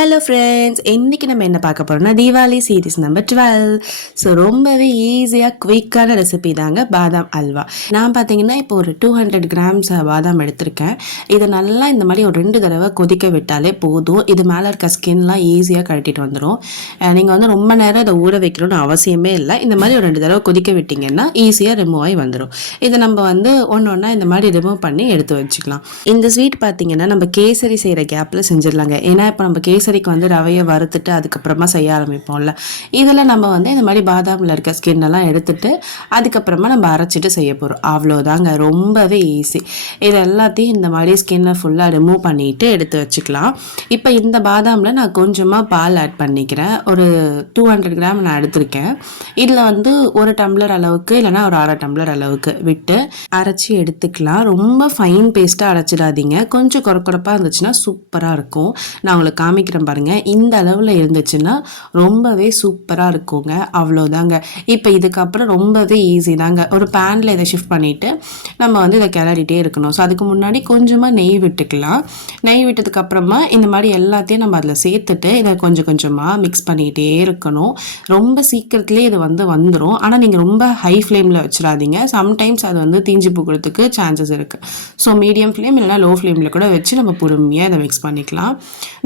Hello friends, இன்றைக்கி நம்ம என்ன பார்க்க போகிறோம்னா தீபாவளி சீரீஸ் நம்பர் 12. ஸோ ரொம்பவே ஈஸியாக குயிக்கான ரெசிபி தாங்க பாதாம் அல்வா. நான் பார்த்தீங்கன்னா இப்போ ஒரு 200 கிராம்ஸ் பாதாம் எடுத்திருக்கேன். இதை நல்லா இந்த மாதிரி ஒரு 2 தடவை கொதிக்க விட்டாலே போதும். இது மேலே இருக்க ஸ்கின்லாம் ஈஸியாக கழட்டிட்டு வந்துடும். நீங்கள் வந்து ரொம்ப நேரம் இதை ஊற வைக்கணும்னு அவசியமே இல்லை. இந்த மாதிரி ஒரு 2 தடவை கொதிக்க விட்டிங்கன்னா ஈஸியாக ரிமூவ் ஆகி வந்துடும். இதை நம்ம வந்து ஒன்று ஒன்றா இந்த மாதிரி ரிமூவ் பண்ணி எடுத்து வச்சுக்கலாம். இந்த ஸ்வீட் பார்த்தீங்கன்னா நம்ம கேசரி செய்கிற கேப்பில் செஞ்சிடலாங்க. ஏன்னா இப்போ நம்ம கேசரிக்கு வந்து ரவையை வறுத்துட்டு அதுக்கப்புறமா செய்ய ஆரம்பிப்போம்ல. இதில் நம்ம வந்து இந்த மாதிரி பாதாமில் இருக்க ஸ்கின்னெல்லாம் எடுத்துட்டு அதுக்கப்புறமா நம்ம அரைச்சிட்டு செய்ய போகிறோம். அவ்வளோதாங்க, ரொம்பவே ஈஸி. இது எல்லாத்தையும் இந்த மாதிரி ஸ்கின்னை ஃபுல்லாக ரிமூவ் பண்ணிவிட்டு எடுத்து வச்சுக்கலாம். இப்போ இந்த பாதாமில் நான் கொஞ்சமாக பால் ஆட் பண்ணிக்கிறேன். ஒரு 200 கிராம் நான் எடுத்திருக்கேன். இதில் வந்து ஒரு டம்ளர் அளவுக்கு இல்லைனா ஒரு 1/2 டம்ளர் அளவுக்கு விட்டு அரைச்சி எடுத்துக்கலாம். ரொம்ப ஃபைன் பேஸ்ட்டாக அரைச்சிடாதீங்க. கொஞ்சம் குறப்பாக இருந்துச்சுன்னா சூப்பராக இருக்கும். நான் உங்களுக்கு காமிக்கிறேன் பாருங்க. இந்த அளவில் இருந்துச்சுன்னா ரொம்பவே சூப்பராக இருக்குங்க. அவ்வளோதாங்க. இப்போ இதுக்கப்புறம் ரொம்பவே ஈஸி தாங்க. ஒரு பேனில் இதை ஷிஃப்ட் பண்ணிவிட்டு நம்ம வந்து இதை கிளறிட்டே இருக்கணும். ஸோ அதுக்கு முன்னாடி கொஞ்சமாக நெய் விட்டுக்கலாம். நெய் விட்டதுக்கப்புறமா இந்த மாதிரி எல்லாத்தையும் நம்ம அதில் சேர்த்துட்டு இதை கொஞ்சம் கொஞ்சமாக மிக்ஸ் பண்ணிக்கிட்டே இருக்கணும். ரொம்ப சீக்கிரத்துலேயே இது வந்து வந்துடும். ஆனால் நீங்கள் ரொம்ப ஹை ஃப்ளேமில் வச்சிடாதீங்க. சம்டைம்ஸ் அது வந்து தீஞ்சு போகிறதுக்கு சான்சஸ் இருக்குது. ஸோ மீடியம் ஃப்ளேம் இல்லைனா லோ ஃப்ளேமில் கூட வச்சு நம்ம பொறுமையாக இதை மிக்ஸ் பண்ணிக்கலாம்.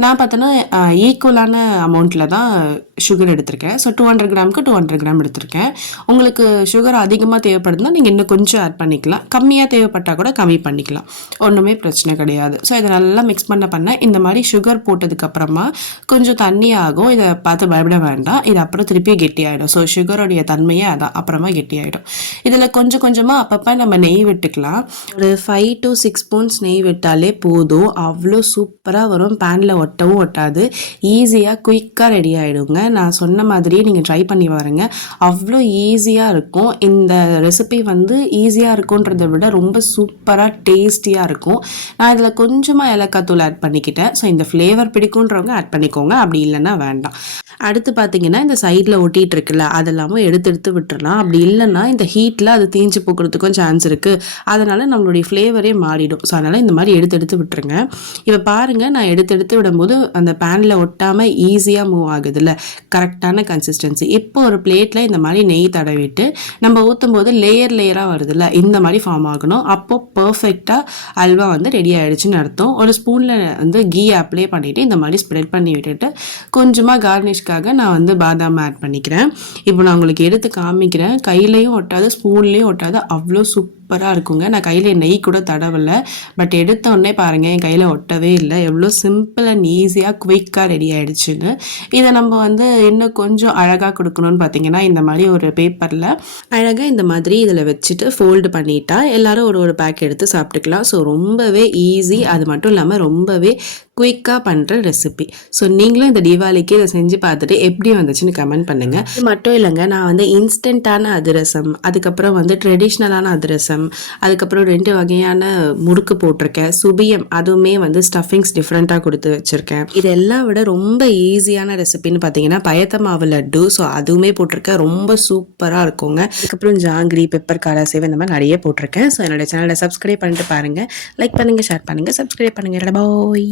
நான் பார்த்தோன்னா ஈக்குவலான அமௌண்ட்டில் தான் சுகர் எடுத்திருக்கேன். ஸோ 200 கிராமுக்கு 200 கிராம் எடுத்திருக்கேன். உங்களுக்கு சுகர் அதிகமாக தேவைப்படுதுன்னா நீங்கள் இன்னும் கொஞ்சம் ஆட் பண்ணிக்கலாம். கம்மியாக தேவைப்பட்டால் கூட கம்மி பண்ணிக்கலாம். ஒன்றுமே பிரச்சனை கிடையாது. ஸோ இதை நல்லா மிக்ஸ் பண்ண இந்த மாதிரி சுகர் போட்டதுக்கப்புறமா கொஞ்சம் தண்ணி ஆகும். இதை பார்த்து பயப்பட வேண்டாம். இது அப்புறம் திருப்பி கெட்டியாயிடும். ஸோ சுகருடைய தன்மையே அதான், அப்புறமா கெட்டியாயிடும். இதில் கொஞ்சம் கொஞ்சமாக அப்பப்போ நம்ம நெய் விட்டுக்கலாம். ஒரு 5 to 6 ஸ்பூன்ஸ் நெய் விட்டாலே போதும். அவ்வளோ சூப்பராக வரும். பேனில் ஒட்டவும் ஒட்டாது. ஈஸியாக குயிக்காக ரெடி ஆகிடுங்க. நான் சொன்ன மாதிரியே நீங்கள் ட்ரை பண்ணி பாருங்க. அவ்வளோ ஈஸியாக இருக்கும். இந்த ரெசிபி வந்து ஈஸியாக இருக்குன்றதை விட ரொம்ப சூப்பராக டேஸ்டியாக இருக்கும். நான் இதில் கொஞ்சமாக ஏலக்காய் தூள் ஆட் பண்ணிக்கிட்டேன். ஸோ இந்த ஃப்ளேவர் பிடிக்குன்றவங்க ஆட் பண்ணிக்கோங்க, அப்படி இல்லைன்னா வேண்டாம். அடுத்து பார்த்தீங்கன்னா இந்த சைடில் ஒட்டிகிட்டு இருக்குல்ல, அதெல்லாமும் எடுத்து விட்டுறலாம். அப்படி இல்லைன்னா இந்த ஹீட்டில் அது தீஞ்சு போகிறதுக்கும் சான்ஸ் இருக்குது. அதனால் நம்மளுடைய ஃப்ளேவரே மாறிடும். ஸோ அதனால் இந்த மாதிரி எடுத்து விட்டுருங்க. இப்போ பாருங்கள், நான் எடுத்து விடும்போது அந்த பேனில் ஒட்டாமல் ஈஸியாக மூவ் ஆகுதுல்ல. கரெக்டான கன்சிஸ்டன்சி. இப்போ ஒரு பிளேட்டில் இந்த மாதிரி நெய் தடவிட்டு நம்ம ஊற்றும் போது லேயராக வருதுல்ல, இந்த மாதிரி ஃபார்ம் ஆகணும். அப்போ பர்ஃபெக்டாக அல்வா வந்து ரெடி ஆகிடுச்சுன்னு அர்த்தம். ஒரு ஸ்பூனில் வந்து கீ அப்ளை பண்ணிவிட்டு இந்த மாதிரி ஸ்ப்ரெட் பண்ணி விட்டுட்டு கொஞ்சமாக கார்னிஷ்காக நான் வந்து பாதாம் ஆட் பண்ணிக்கிறேன். இப்போ நான் உங்களுக்கு எடுத்து காமிக்கிறேன். கையிலையும் ஒட்டாது, ஸ்பூன்லேயும் ஒட்டாது. அவ்வளோ சூப்பராக இருக்குங்க. நான் கையில் நெய் கூட தடவலை. பட் எடுத்த உடனே பாருங்கள், என் கையில் ஒட்டவே இல்லை. எவ்வளோ சிம்பிள் அண்ட் ஈஸியாக குயிக்காக ரெடி ஆகிடுச்சுன்னு. இதை நம்ம வந்து இன்னும் கொஞ்சம் அழகாக கொடுக்கணும்னு பார்த்தீங்கன்னா இந்த மாதிரி ஒரு பேப்பரில் அழகாக இந்த மாதிரி இதில் வச்சுட்டு ஃபோல்டு பண்ணிட்டா எல்லாரும் ஒரு பேக் எடுத்து சாப்பிட்டுக்கலாம். ஸோ ரொம்பவே ஈஸி. அது மட்டும் இல்லாமல் ரொம்பவே குயிக்காக பண்ணுற ரெசிபி. ஸோ நீங்களும் இந்த தீபாவளிக்கு இதை செஞ்சு பார்த்துட்டு எப்படி வந்துச்சுன்னு கமெண்ட் பண்ணுங்கள். இது மட்டும் இல்லைங்க, நான் வந்து இன்ஸ்டண்ட்டான அதிரசம், அதுக்கப்புறம் வந்து ட்ரெடிஷ்னலான அதிரசம், அதுக்கப்புறம் 2 வகையான முறுக்கு போட்டிருக்கேன். சுபியம், அதுவுமே வந்து ஸ்டஃபிங்ஸ் டிஃப்ரெண்ட்டாக கொடுத்து வச்சுருக்கேன். இதெல்லாம் விட ரொம்ப ஈஸியான ரெசிபின்னு பார்த்தீங்கன்னா பயத்த மாவு லட்டு. ஸோ அதுவுமே போட்டிருக்கேன். ரொம்ப சூப்பராக இருக்குங்க. அதுக்கப்புறம் ஜாங்கிரி, பெப்பர், காராசேவ், இந்த மாதிரி நிறைய போட்டிருக்கேன். ஸோ என்னோட சேனலை சப்ஸ்கிரைப் பண்ணிட்டு பாருங்கள். லைக் பண்ணுங்கள், ஷேர் பண்ணுங்கள், சப்ஸ்கிரைப் பண்ணுங்கள். பாய்.